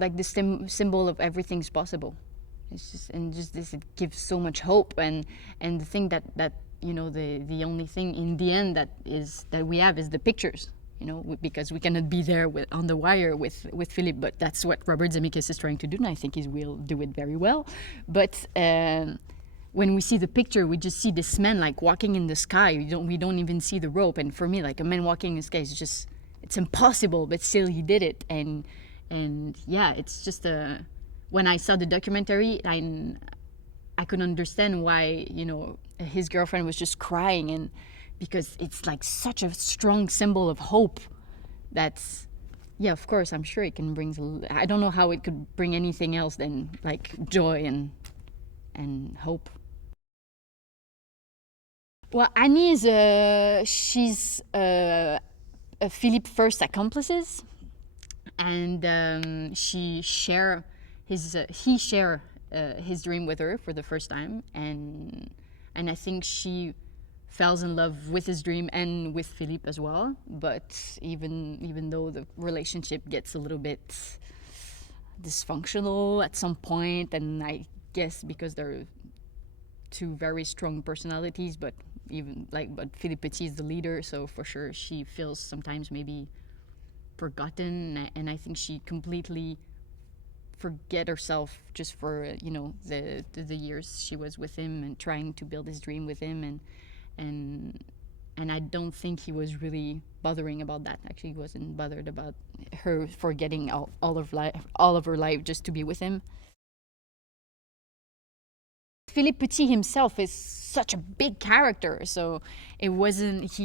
like the symbol of everything's possible. It's just, and just this, it gives so much hope. And the thing that you know, the only thing in the end that we have is the pictures, you know, because we cannot be there on the wire with Philip, but that's what Robert Zemeckis is trying to do, and I think he will do it very well. But when we see the picture, we just see this man like walking in the sky. We don't even see the rope. And for me, like, a man walking in the sky is just, it's impossible, but still he did it. And yeah, it's just when I saw the documentary, I could understand why, you know, his girlfriend was just crying, and because it's like such a strong symbol of hope. That's, yeah, of course, I'm sure it can bring, I don't know how it could bring anything else than like joy and hope. Well, Annie is she's Philip's first accomplices, and he share his dream with her for the first time, and I think she falls in love with his dream and with Philippe as well. But even though the relationship gets a little bit dysfunctional at some point, and I guess because they're two very strong personalities, but Philippe Petit is the leader, so for sure she feels sometimes maybe forgotten, and I think she completely forget herself just for, you know, the years she was with him and trying to build his dream with him, and I don't think he was really bothering about that. Actually, he wasn't bothered about her forgetting all of her life just to be with him. Philippe Petit himself is such a big character, so it wasn't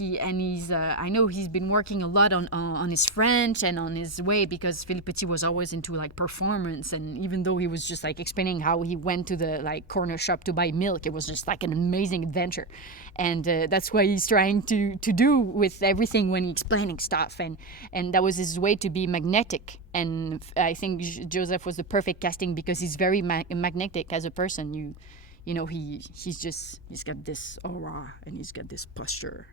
and he's I know he's been working a lot on his French and on his way, because Philippe Petit was always into like performance, and even though he was just like explaining how he went to the like corner shop to buy milk, it was just like an amazing adventure, and that's what he's trying to do with everything when he's explaining stuff, and that was his way to be magnetic. And I think Joseph was the perfect casting because he's very magnetic as a person. You know, he's got this aura and he's got this posture.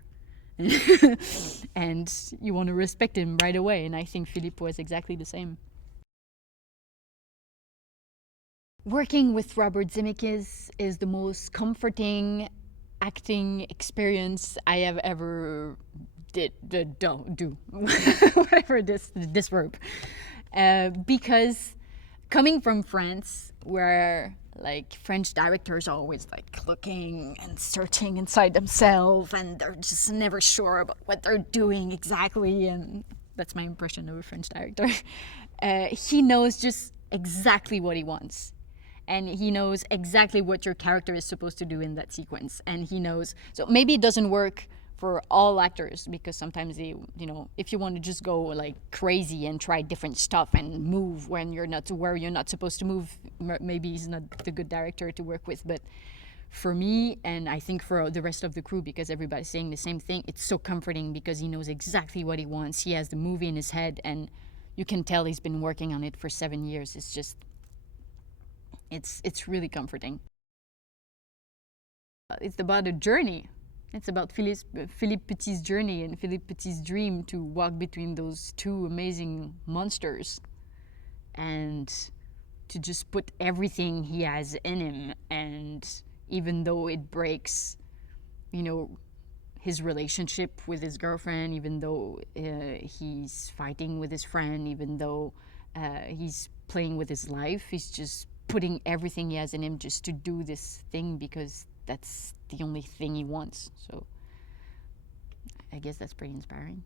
And you want to respect him right away, and I think Philippe was exactly the same. Working with Robert Zemeckis is the most comforting acting experience I have ever do whatever this verb, because coming from France, where like French directors are always like looking and searching inside themselves, and they're just never sure about what they're doing exactly, and that's my impression of a French director. He knows just exactly what he wants, and he knows exactly what your character is supposed to do in that sequence, and he knows, so maybe it doesn't work for all actors, because sometimes they, you know, if you want to just go like crazy and try different stuff and move when you're not where you're not supposed to move, maybe he's not the good director to work with. But for me, and I think for the rest of the crew, because everybody's saying the same thing, it's so comforting because he knows exactly what he wants. He has the movie in his head, and you can tell he's been working on it for 7 years. It's just, it's really comforting. It's about a journey. It's about Philippe Petit's journey and Philippe Petit's dream to walk between those two amazing monsters, and to just put everything he has in him. And even though it breaks, you know, his relationship with his girlfriend, even though he's fighting with his friend, even though he's playing with his life, he's just putting everything he has in him just to do this thing, because that's the only thing he wants. So I guess that's pretty inspiring.